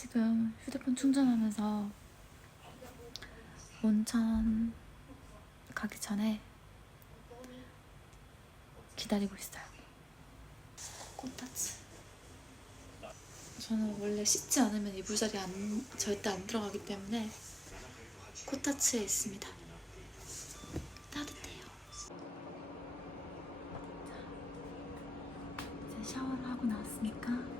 지금 휴대폰 충전하면서 온천 가기 전에 기다리고 있어요. 콘타츠. 저는 원래 씻지 않으면 이불자리에 절대 안 들어가기 때문에 코타츠에 있습니다. 따뜻해요. 이제 샤워를 하고 나왔으니까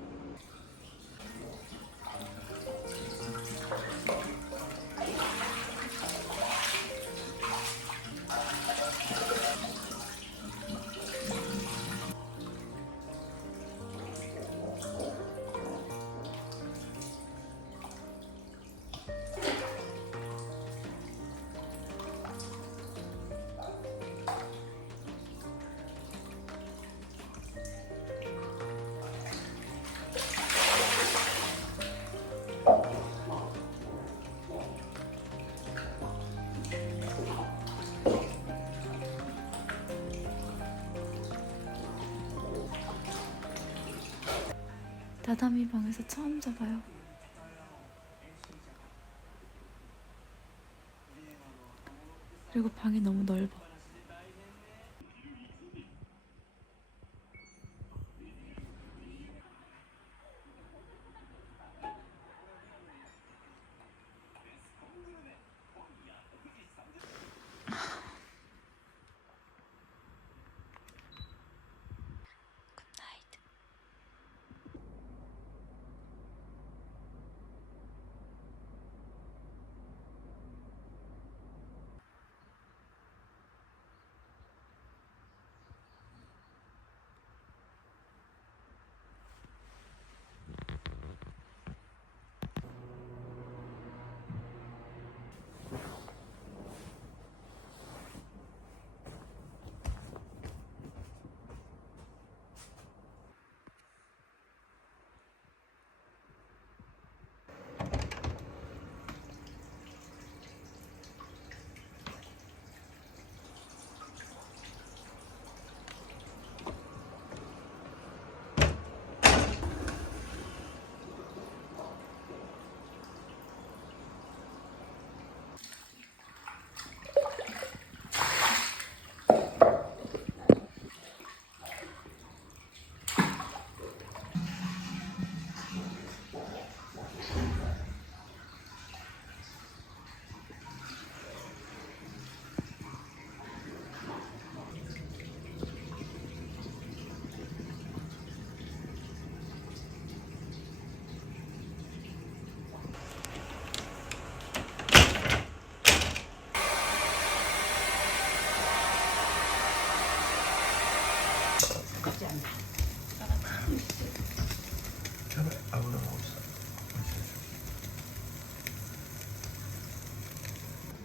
다다미 방에서 처음 자봐요. 그리고 방이 너무 넓어.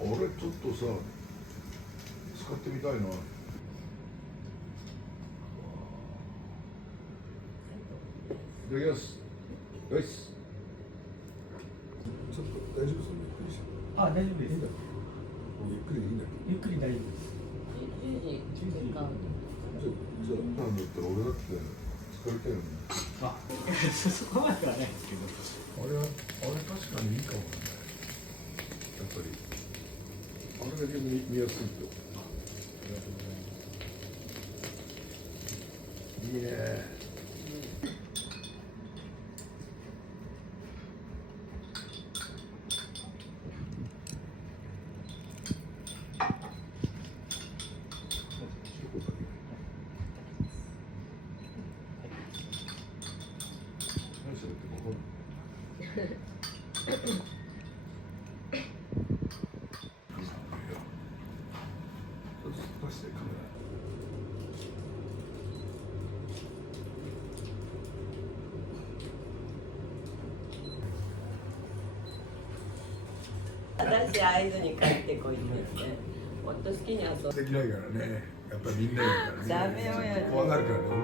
俺ちょっとさ使ってみたいな。よしよし。ちょっと大丈夫そうゆっくりして。あ、大丈夫です。いいんだ。ゆっくりでいいんだよ。ゆっくり大丈夫です。じゃあなんだったら俺だって使いたいよね。まあ、そこまではないですけど。あれ確かにいいかもね。やっぱりあれだけ見やすいと。いいね。私会津に帰ってこいって言ってもっと好きに遊んでできないからね。やっぱりみんな言うからね。ダメよや怖がるからね。俺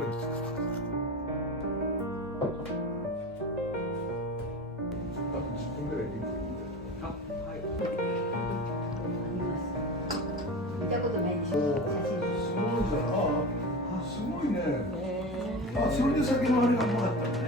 あと10分ぐらいでいいんだよ。あ、はい。見たことないでしょ、写真。すごいじゃん。あ、すごいね。あ、それで先のあれがうまかったの。